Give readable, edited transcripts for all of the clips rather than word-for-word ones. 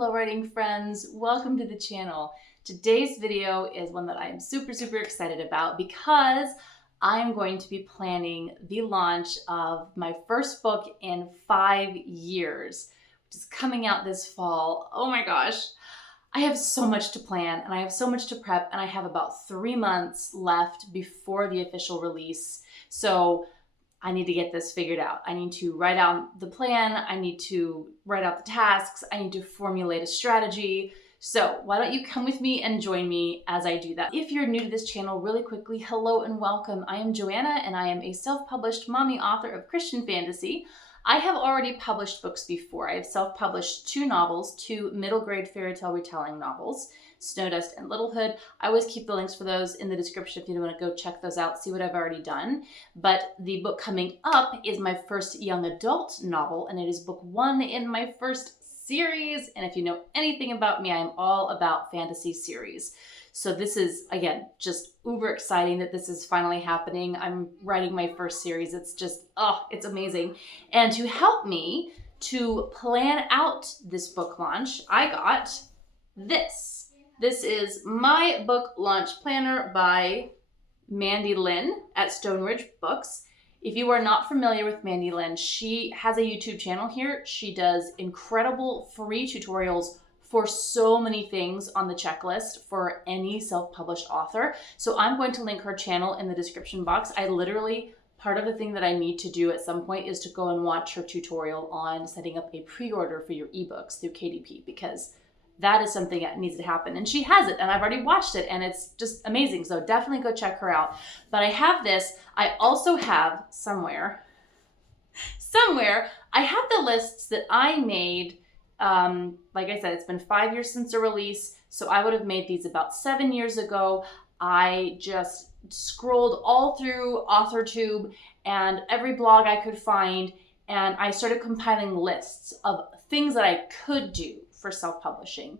Hello writing friends, welcome to the channel. Today's video is one that I am super excited about because I'm going to be planning the launch of my first book in 5 years, which is coming out this fall. Oh my gosh. I have so much to plan and I have so much to prep, and I have about 3 months left before the official release. So I need to get this figured out. I need to write out the plan. I need to write out the tasks. I need to formulate a strategy. So why don't you come with me and join me as I do that. If you're new to this channel, really quickly, hello and welcome. I am Joanna and I am a self-published mommy author of Christian fantasy. I have already published books before. I have self-published 2 novels, 2 middle grade fairy tale retelling novels, Snow Dust and Little Hood. I always keep the links for those in the description if you want to go check those out, see what I've already done. But the book coming up is my first young adult novel, and it is book 1 in my first series. And if you know anything about me, I'm all about fantasy series. So this is, again, just uber exciting that this is finally happening. I'm writing my first series. It's just, oh, it's amazing. And to help me to plan out this book launch, I got this. This is my book launch planner by Mandy Lynn at Stone Ridge Books. If you are not familiar with Mandy Lynn, she has a YouTube channel here. She does incredible free tutorials for so many things on the checklist for any self-published author. So I'm going to link her channel in the description box. Part of the thing that I need to do at some point is to go and watch her tutorial on setting up a pre-order for your ebooks through KDP, because that is something that needs to happen. And she has it, and I've already watched it, and it's just amazing. So definitely go check her out. But I have this. I also have somewhere, I have the lists that I made. Like I said, it's been 5 years since the release. So I would have made these about 7 years ago. I just scrolled all through AuthorTube and every blog I could find. And I started compiling lists of things that I could do for self-publishing.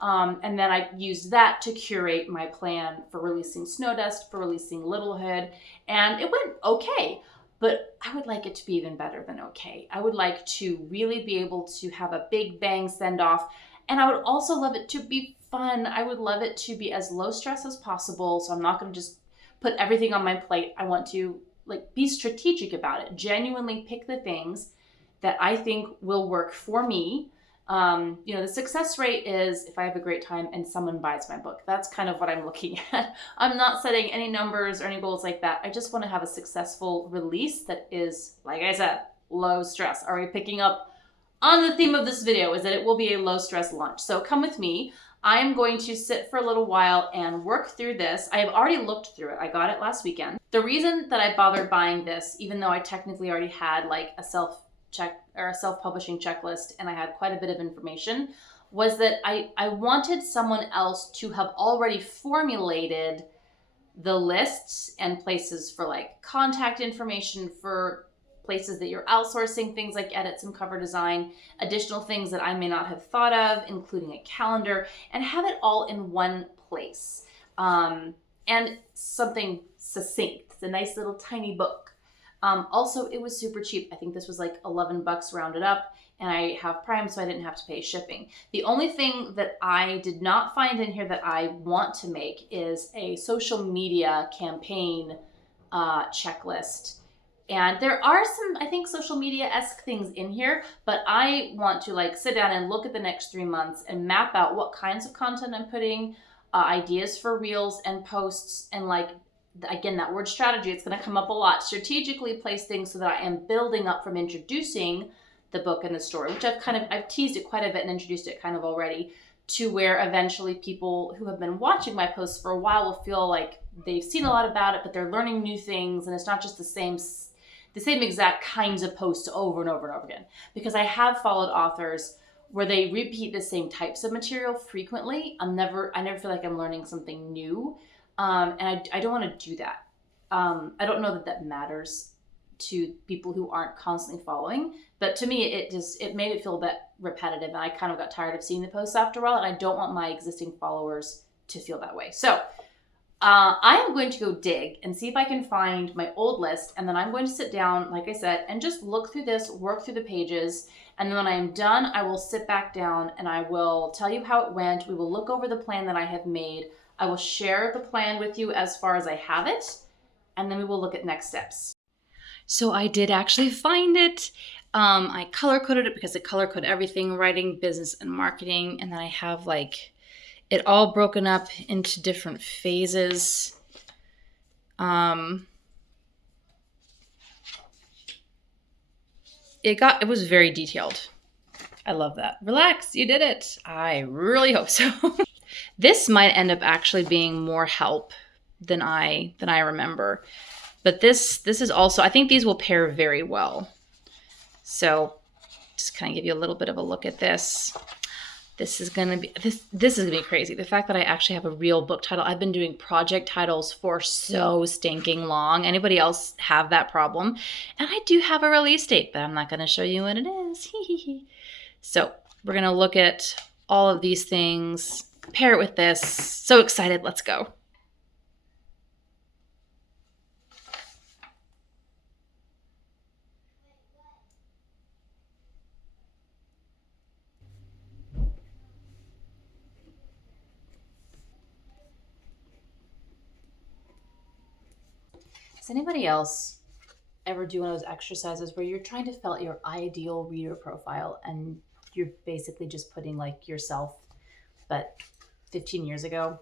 And then I used that to curate my plan for releasing Snow Dust, for releasing Little Hood, and it went okay, but I would like it to be even better than okay. I would like to really be able to have a big bang send off, and I would also love it to be fun. I would love it to be as low stress as possible, so I'm not gonna just put everything on my plate. I want to be strategic about it, genuinely pick the things that I think will work for me. The success rate is if I have a great time and someone buys my book. That's kind of what I'm looking at. I'm not setting any numbers or any goals like that. I just want to have a successful release that is, like I said, low stress. Are we picking up on the theme of this video? Is that it will be a low stress launch. So come with me. I'm going to sit for a little while and work through this. I have already looked through it. I got it last weekend. The reason that I bothered buying this, even though I technically already had a self-publishing checklist and I had quite a bit of information, was that I wanted someone else to have already formulated the lists and places for contact information, for places that you're outsourcing, things like edits and cover design, additional things that I may not have thought of, including a calendar, and have it all in one place. And something succinct. It's a nice little tiny book. Also, it was super cheap. I think this was like $11 rounded up, and I have Prime, so I didn't have to pay shipping. The only thing that I did not find in here that I want to make is a social media campaign checklist. And there are some, I think, social media-esque things in here, but I want to sit down and look at the next 3 months and map out what kinds of content I'm putting, ideas for reels and posts, and again, that word strategy, it's going to come up a lot. Strategically place things so that I am building up from introducing the book and the story, which I've teased it quite a bit and introduced it kind of already, to where eventually people who have been watching my posts for a while will feel like they've seen a lot about it, but they're learning new things, and it's not just the same exact kinds of posts over and over and over again. Because I have followed authors where they repeat the same types of material frequently. I never feel like I'm learning something new. And I don't want to do that. I don't know that matters to people who aren't constantly following, but to me, it made it feel a bit repetitive, and I kind of got tired of seeing the posts after a while, and I don't want my existing followers to feel that way. So I am going to go dig and see if I can find my old list, and then I'm going to sit down, like I said, and just look through this, work through the pages, And then when I am done, I will sit back down and I will tell you how it went. We will look over the plan that I have made. I will share the plan with you as far as I have it, and then we will look at next steps. So I did actually find it. I color coded it because I color code everything, writing, business, and marketing. And then I have like it all broken up into different phases. It was very detailed. I love that. Relax, you did it. I really hope so. This might end up actually being more help than I remember. But this is also, I think these will pair very well. So just kind of give you a little bit of a look at this. This is gonna be crazy. The fact that I actually have a real book title. I've been doing project titles for so stinking long. Anybody else have that problem? And I do have a release date, but I'm not gonna show you when it is. So we're gonna look at all of these things, pair it with this. So excited, let's go. Does anybody else ever do one of those exercises where you're trying to fill out your ideal reader profile and you're basically just putting like yourself, but 15 years ago?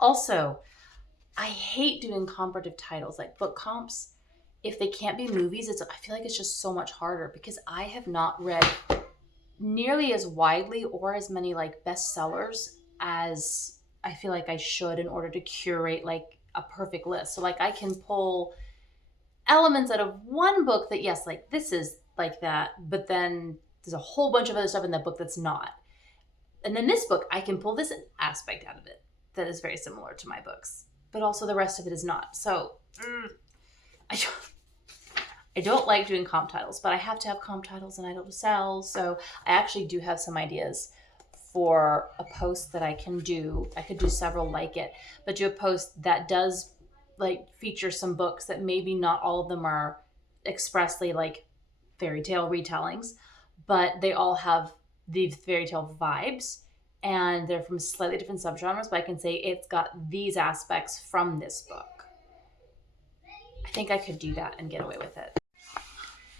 Also, I hate doing comparative titles like book comps. If they can't be movies, I feel like it's just so much harder because I have not read nearly as widely or as many like bestsellers as I feel like I should in order to curate like a perfect list. So like I can pull elements out of one book that, yes, like this is like that, but then there's a whole bunch of other stuff in that book that's not. And then this book, I can pull this aspect out of it that is very similar to my books, but also the rest of it is not. So I don't like doing comp titles, but I have to have comp titles and I don't sell. So I actually do have some ideas for a post that I can do. I could do several like it, but do a post that does like feature some books that maybe not all of them are expressly like fairy tale retellings, but they all have these fairy tale vibes and they're from slightly different subgenres, but I can say it's got these aspects from this book. I think I could do that and get away with it.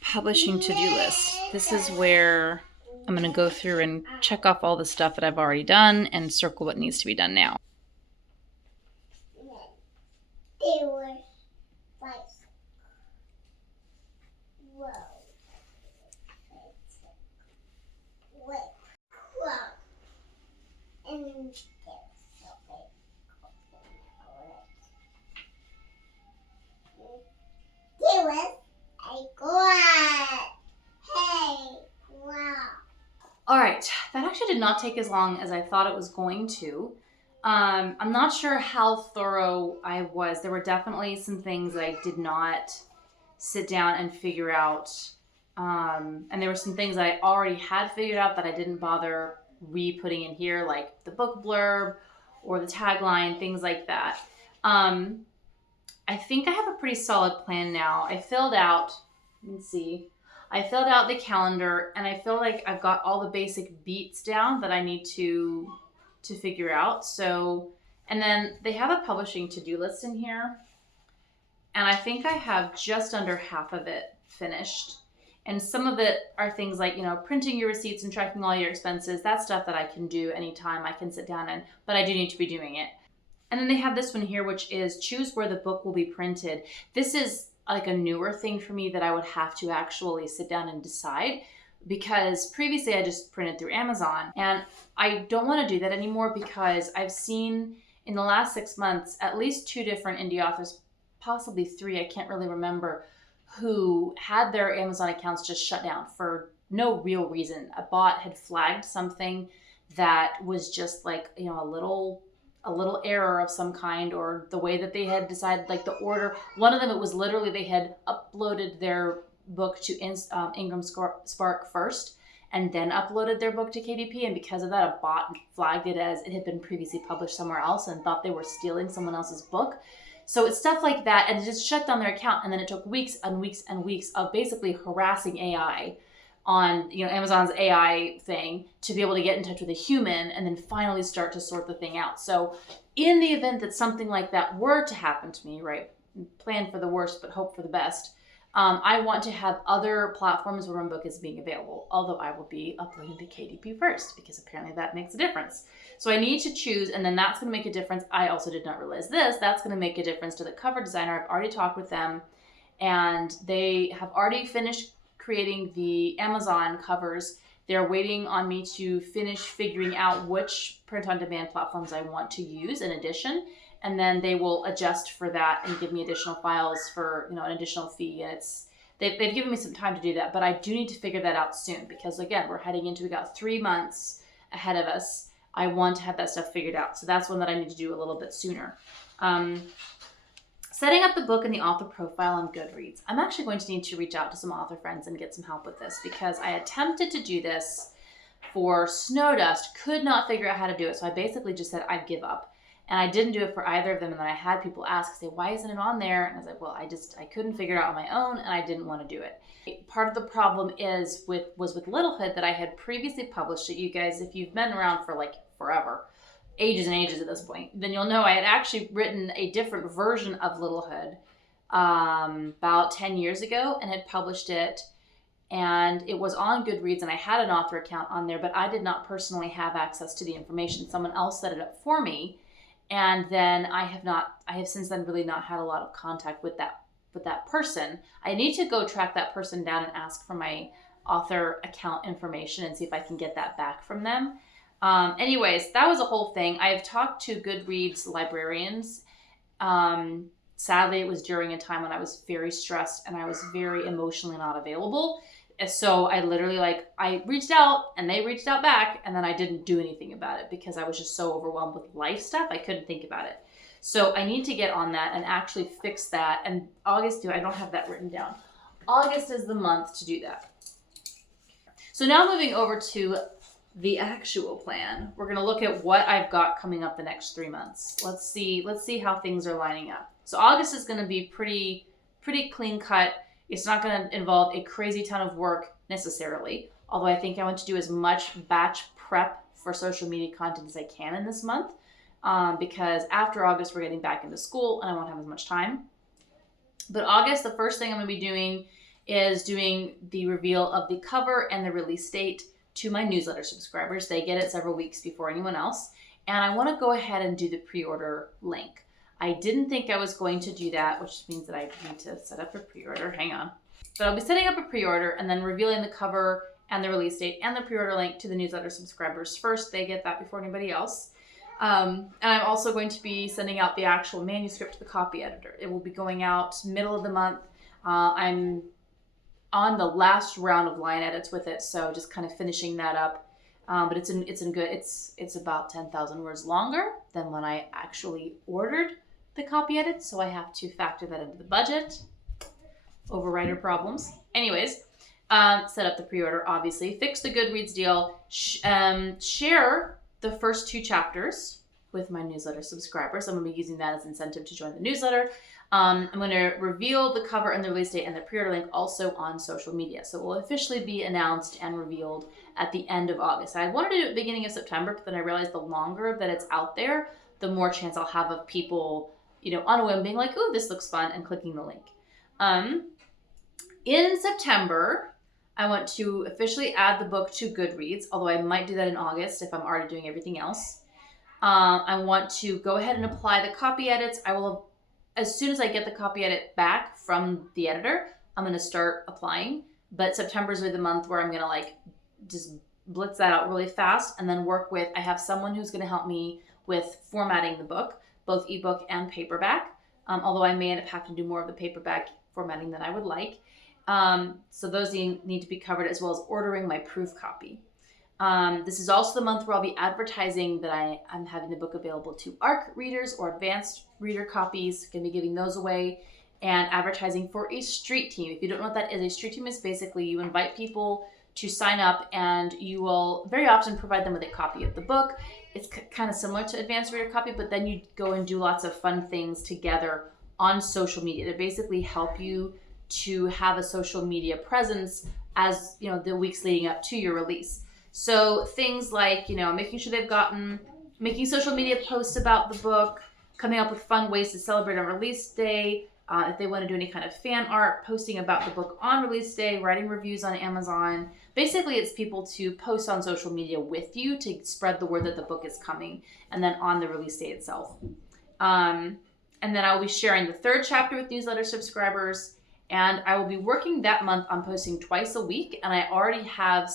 Publishing to-do list. This is where I'm going to go through and check off all the stuff that I've already done and circle what needs to be done now. All right, that actually did not take as long as I thought it was going to. I'm not sure how thorough I was. There were definitely some things that I did not sit down and figure out. And there were some things that I already had figured out that I didn't bother re-putting in here, like the book blurb or the tagline, things like that. I think I have a pretty solid plan now. I filled out the calendar and I feel like I've got all the basic beats down that I need to figure out. So, and then they have a publishing to-do list in here. And I think I have just under half of it finished. And some of it are things like, printing your receipts and tracking all your expenses. That's stuff that I can do anytime I can sit down but I do need to be doing it. And then they have this one here, which is choose where the book will be printed. This is like a newer thing for me that I would have to actually sit down and decide, because previously I just printed through Amazon and I don't want to do that anymore because I've seen in the last 6 months at least 2 different indie authors, possibly 3, I can't really remember, who had their Amazon accounts just shut down for no real reason. A bot had flagged something that was just like, a little error of some kind, or the way that they had decided, like the order. One of them, it was literally they had uploaded their book to Ingram Spark first and then uploaded their book to KDP, and because of that a bot flagged it as it had been previously published somewhere else and thought they were stealing someone else's book. So it's stuff like that, and it just shut down their account, and then it took weeks and weeks and weeks of basically harassing AI on, Amazon's AI thing to be able to get in touch with a human and then finally start to sort the thing out. So in the event that something like that were to happen to me, right, plan for the worst but hope for the best, I want to have other platforms where my book is being available, although I will be uploading to KDP first because apparently that makes a difference. So I need to choose, and then that's going to make a difference. I also did not realize this. That's going to make a difference to the cover designer. I've already talked with them, and they have already finished creating the Amazon covers. They're waiting on me to finish figuring out which print-on-demand platforms I want to use in addition, and then they will adjust for that and give me additional files for an additional fee. And they've given me some time to do that, but I do need to figure that out soon because again, we got 3 months ahead of us. I want to have that stuff figured out, so that's one that I need to do a little bit sooner. Setting up the book and the author profile on Goodreads. I'm actually going to need to reach out to some author friends and get some help with this because I attempted to do this for Snowdust, could not figure out how to do it. So I basically just said I'd give up. And I didn't do it for either of them. And then I had people ask, say, why isn't it on there? And I was like, well, I couldn't figure it out on my own and I didn't want to do it. Part of the problem was with Littlehood that I had previously published it. You guys, if you've been around for like forever, ages and ages at this point, then you'll know I had actually written a different version of Littlehood about 10 years ago and had published it, and it was on Goodreads and I had an author account on there, but I did not personally have access to the information. Someone else set it up for me, and then I have since then really not had a lot of contact with that person. I need to go track that person down and ask for my author account information and see if I can get that back from them. Anyways, that was a whole thing. I have talked to Goodreads librarians. Sadly, it was during a time when I was very stressed and I was very emotionally not available. So I literally I reached out and they reached out back, and then I didn't do anything about it because I was just so overwhelmed with life stuff. I couldn't think about it. So I need to get on that and actually fix that. And August, I don't have that written down. August is the month to do that. So now moving over to the actual plan. We're going to look at what I've got coming up the next 3 months. Let's see how things are lining up. So August is going to be pretty clean cut. It's not going to involve a crazy ton of work necessarily, although I think I want to do as much batch prep for social media content as I can in this month, because after August we're getting back into school and I won't have as much time. But August, the first thing I'm going to be doing is doing the reveal of the cover and the release date to my newsletter subscribers. They get it several weeks before anyone else. And I want to go ahead and do the pre-order link. I didn't think I was going to do that, which means that I need to set up a pre-order. Hang on. But I'll be setting up a pre-order and then revealing the cover and the release date and the pre-order link to the newsletter subscribers first. They get that before anybody else. And I'm also going to be sending out the actual manuscript to the copy editor. It will be going out middle of the month. I'm on the last round of line edits with it, so just kind of finishing that up. But it's about 10,000 words longer than when I actually ordered the copy edit, so I have to factor that into the budget. Overwriter problems. Anyways, set up the pre-order, obviously. Fix the Goodreads deal. Share the first 2 chapters with my newsletter subscribers. I'm going to be using that as incentive to join the newsletter. I'm going to reveal the cover and the release date and the pre-order link also on social media. So it will officially be announced and revealed at the end of August. I wanted to do it at the beginning of September, but then I realized the longer that it's out there, the more chance I'll have of people, on a whim being like, "Ooh, this looks fun," and clicking the link. In September, I want to officially add the book to Goodreads, although I might do that in August if I'm already doing everything else. I want to go ahead and apply the copy edits. I will, as soon as I get the copy edit back from the editor, I'm going to start applying. But September is really the month where I'm going to just blitz that out really fast and then I have someone who's going to help me with formatting the book, both ebook and paperback. Although I may end up having to do more of the paperback formatting than I would like. So those need to be covered, as well as ordering my proof copy. This is also the month where I'll be advertising that I'm having the book available to ARC readers or advanced reader copies. Going to be giving those away, and advertising for a street team. If you don't know what that is, a street team is basically you invite people to sign up and you will very often provide them with a copy of the book. It's kind of similar to advanced reader copy, but then you go and do lots of fun things together on social media to basically help you to have a social media presence as the weeks leading up to your release. So things like making sure making social media posts about the book, coming up with fun ways to celebrate on release day. If they want to do any kind of fan art, posting about the book on release day, writing reviews on Amazon. Basically, it's people to post on social media with you to spread the word that the book is coming, and then on the release day itself. And then I will be sharing the 3rd chapter with newsletter subscribers, and I will be working that month on posting twice a week, and I already have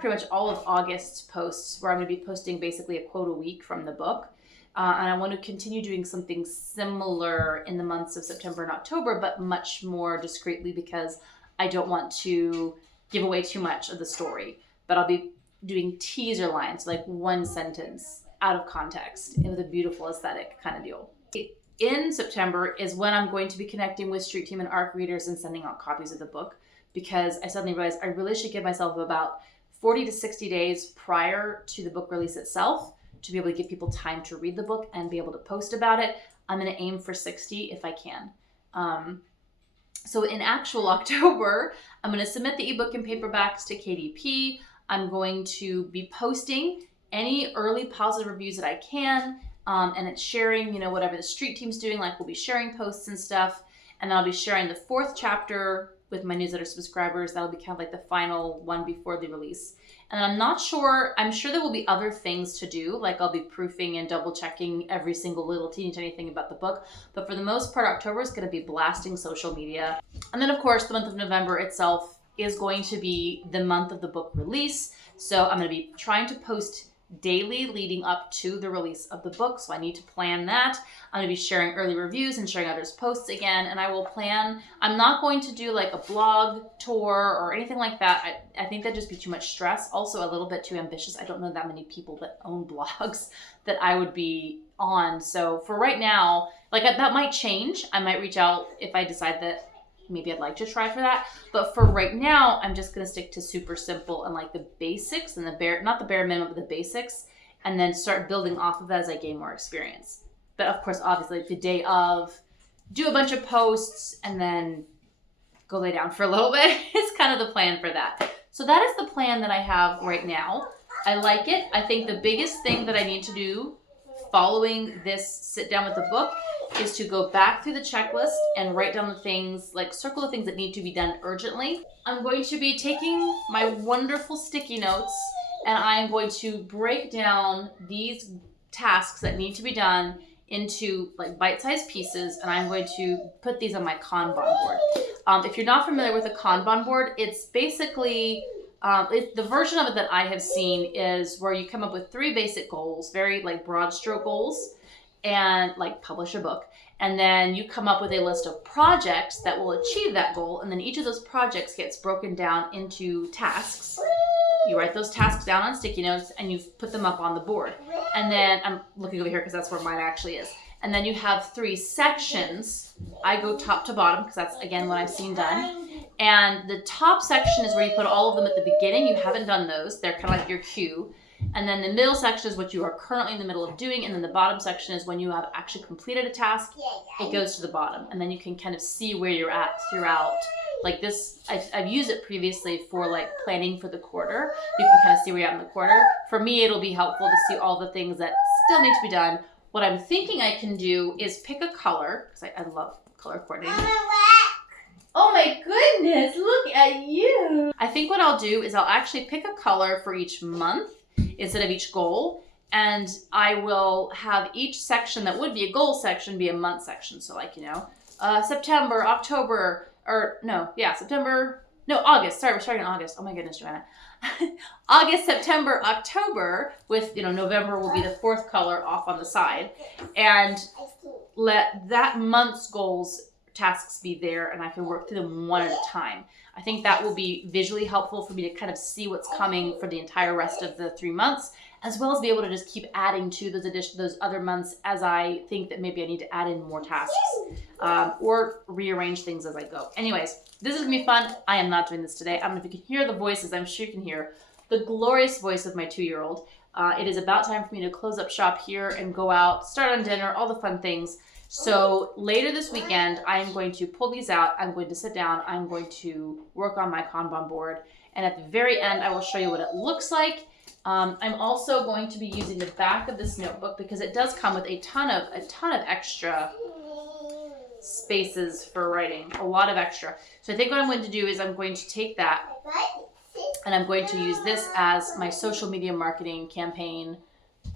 pretty much all of August's posts where I'm going to be posting basically a quote a week from the book. And I want to continue doing something similar in the months of September and October, but much more discreetly because I don't want to give away too much of the story. But I'll be doing teaser lines, like one sentence out of context with a beautiful aesthetic kind of deal. In September is when I'm going to be connecting with Street Team and ARC readers and sending out copies of the book, because I suddenly realized I really should give myself about 40 to 60 days prior to the book release itself to be able to give people time to read the book and be able to post about it. I'm going to aim for 60 if I can. So in actual October, I'm going to submit the ebook and paperbacks to KDP. I'm going to be posting any early positive reviews that I can, and it's sharing, whatever the Street Team's doing, like we'll be sharing posts and stuff. And then I'll be sharing the 4th chapter with my newsletter subscribers. That'll be kind of like the final one before the release. And I'm sure there will be other things to do, like I'll be proofing and double checking every single little teeny tiny thing about the book. But for the most part, October is going to be blasting social media. And then of course, the month of November itself is going to be the month of the book release. So I'm going to be trying to post daily leading up to the release of the book. So I need to plan that. I'm going to be sharing early reviews and sharing others' posts again. And I'm not going to do like a blog tour or anything like that. I think that'd just be too much stress. Also a little bit too ambitious. I don't know that many people that own blogs that I would be on. So for right now, that might change. I might reach out if I decide that maybe I'd like to try for that. But for right now, I'm just going to stick to super simple and like the basics and not the bare minimum, but the basics, and then start building off of that as I gain more experience. But of course, obviously the day of, do a bunch of posts and then go lay down for a little bit is kind of the plan for that. So that is the plan that I have right now. I like it. I think the biggest thing that I need to do following this sit down with the book is to go back through the checklist and write down the things, like circle the things that need to be done urgently. I'm going to be taking my wonderful sticky notes and I am going to break down these tasks that need to be done into like bite-sized pieces, and I'm going to put these on my Kanban board. If you're not familiar with a Kanban board, it's basically the version of it that I have seen is where you come up with 3 basic goals, very like broad stroke goals, and like publish a book. And then you come up with a list of projects that will achieve that goal. And then each of those projects gets broken down into tasks. You write those tasks down on sticky notes and you put them up on the board. And then I'm looking over here because that's where mine actually is. And then you have 3 sections. I go top to bottom because that's again what I've seen done. And the top section is where you put all of them at the beginning. You haven't done those. They're kind of like your cue. And then the middle section is what you are currently in the middle of doing. And then the bottom section is when you have actually completed a task, it goes to the bottom. And then you can kind of see where you're at throughout. Like this, I've used it previously for like planning for the quarter. You can kind of see where you're at in the quarter. For me, it'll be helpful to see all the things that still need to be done. What I'm thinking I can do is pick a color, because I love color coordinating. Oh my goodness, look at you. I think what I'll do is I'll actually pick a color for each month instead of each goal. And I will have each section that would be a goal section be a month section. So like, September, October, August. Sorry, we're starting in August. Oh my goodness, Joanna. August, September, October with, November will be the 4th color off on the side. And let that month's goals tasks be there and I can work through them one at a time. I think that will be visually helpful for me to kind of see what's coming for the entire rest of the 3 months, as well as be able to just keep adding to those other months as I think that maybe I need to add in more tasks or rearrange things as I go. Anyways, this is gonna be fun. I am not doing this today. I don't know if you can hear the voices. I'm sure you can hear the glorious voice of my 2-year-old. It is about time for me to close up shop here and go out, start on dinner, all the fun things. So later this weekend, I am going to pull these out. I'm going to sit down. I'm going to work on my Kanban board. And at the very end, I will show you what it looks like. I'm also going to be using the back of this notebook because it does come with a ton of extra spaces for writing, a lot of extra. So I think what I'm going to do is I'm going to take that and I'm going to use this as my social media marketing campaign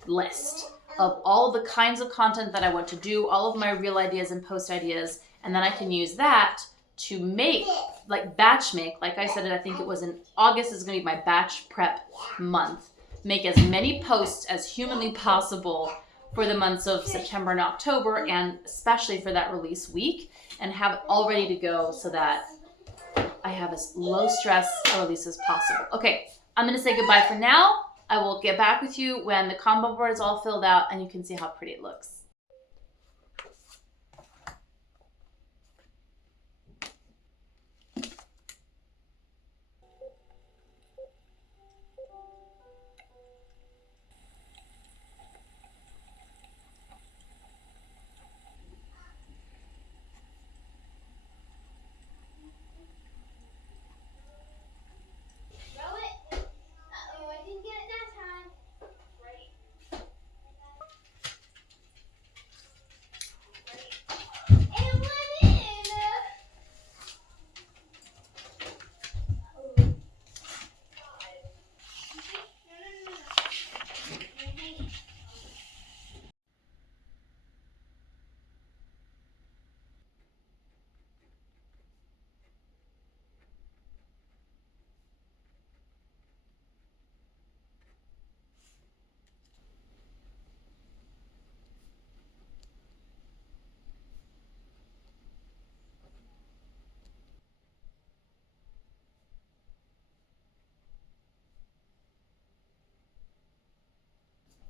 list of all the kinds of content that I want to do, all of my reel ideas and post ideas, and then I can use that to make, like batch make, like I said, I think it was in August is going to be my batch prep month. Make as many posts as humanly possible for the months of September and October, and especially for that release week, and have it all ready to go so that I have as low stress a release as possible. Okay, I'm going to say goodbye for now. I will get back with you when the Kanban board is all filled out and you can see how pretty it looks.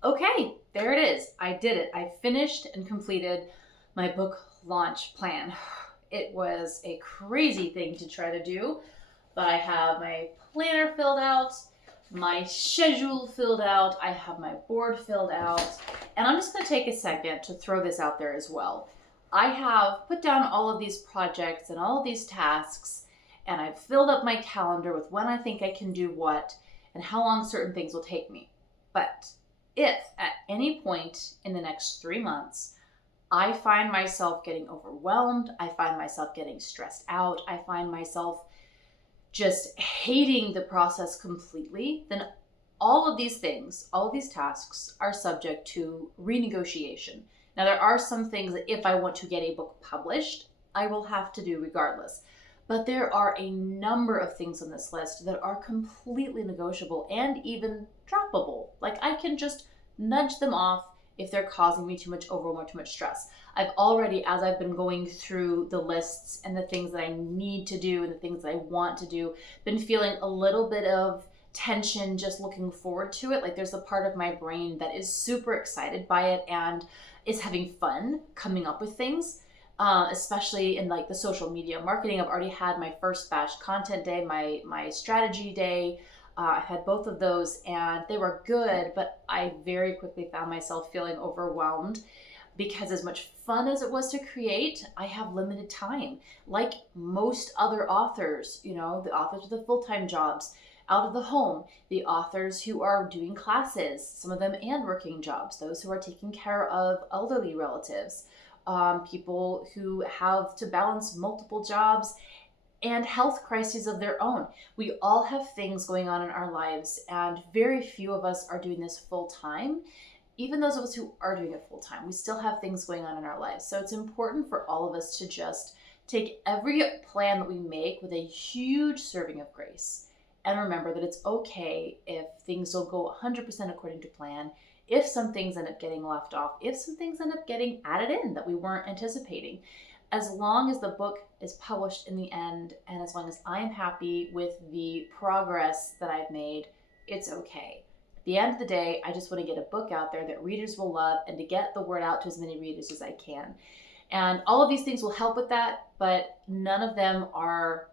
Okay, there it is. I did it. I finished and completed my book launch plan. It was a crazy thing to try to do, but I have my planner filled out, my schedule filled out, I have my board filled out, and I'm just going to take a second to throw this out there as well. I have put down all of these projects and all of these tasks, and I've filled up my calendar with when I think I can do what and how long certain things will take me. But if at any point in the next 3 months, I find myself getting overwhelmed, I find myself getting stressed out, I find myself just hating the process completely, then all of these things, all of these tasks are subject to renegotiation. Now, there are some things that if I want to get a book published, I will have to do regardless. But there are a number of things on this list that are completely negotiable and even droppable. Like I can just nudge them off if they're causing me too much overwhelm or too much stress. I've already, as I've been going through the lists and the things that I need to do and the things that I want to do, been feeling a little bit of tension just looking forward to it. Like there's a part of my brain that is super excited by it and is having fun coming up with things. Especially in like the social media marketing. I've already had my first batch content day, my strategy day. I've had both of those and they were good, but I very quickly found myself feeling overwhelmed because as much fun as it was to create, I have limited time. Like most other authors, you know, the authors with the full-time jobs, out of the home, the authors who are doing classes, some of them and working jobs, those who are taking care of elderly relatives, people who have to balance multiple jobs and health crises of their own. We all have things going on in our lives, and very few of us are doing this full time. Even those of us who are doing it full time, we still have things going on in our lives. So it's important for all of us to just take every plan that we make with a huge serving of grace. And remember that it's okay if things don't go 100% according to plan, if some things end up getting left off, if some things end up getting added in that we weren't anticipating. As long as the book is published in the end, and as long as I'm happy with the progress that I've made, it's okay. At the end of the day, I just want to get a book out there that readers will love and to get the word out to as many readers as I can. And all of these things will help with that, but none of them are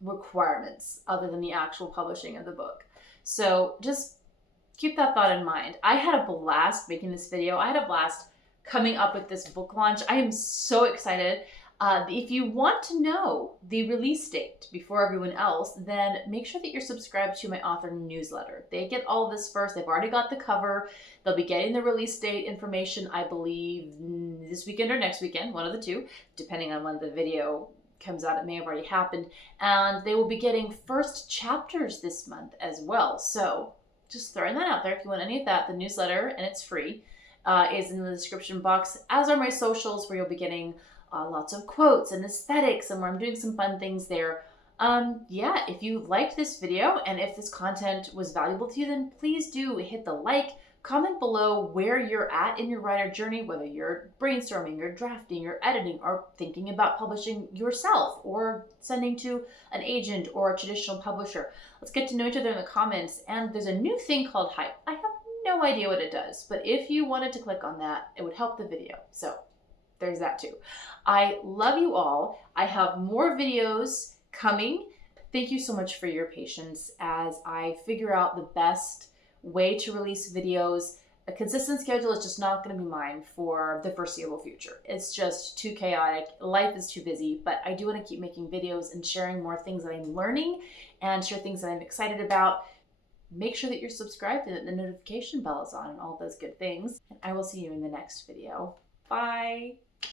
requirements other than the actual publishing of the book. So just keep that thought in mind. I had a blast making this video. I had a blast coming up with this book launch. I am so excited. If you want to know the release date before everyone else, then make sure that you're subscribed to my author newsletter. They get all of this first. They've already got the cover. They'll be getting the release date information, I believe, this weekend or next weekend, one of the two, depending on when the video comes out. It may have already happened. And they will be getting first chapters this month as well. So just throwing that out there. If you want any of that, the newsletter, and it's free, is in the description box, as are my socials, where you'll be getting lots of quotes and aesthetics, and where I'm doing some fun things there. Yeah, if you liked this video and if this content was valuable to you, then please do hit the like, comment below where you're at in your writer journey, whether you're brainstorming, you're drafting, you're editing, or thinking about publishing yourself, or sending to an agent or a traditional publisher. Let's get to know each other in the comments. And there's a new thing called Hype. I have no idea what it does, but if you wanted to click on that, it would help the video. So there's that too. I love you all. I have more videos coming. Thank you so much for your patience as I figure out the best way to release videos. A consistent schedule is just not going to be mine for the foreseeable future. It's just too chaotic. Life is too busy, but I do want to keep making videos and sharing more things that I'm learning and share things that I'm excited about. Make sure that you're subscribed and that the notification bell is on and all those good things. And I will see you in the next video. Bye.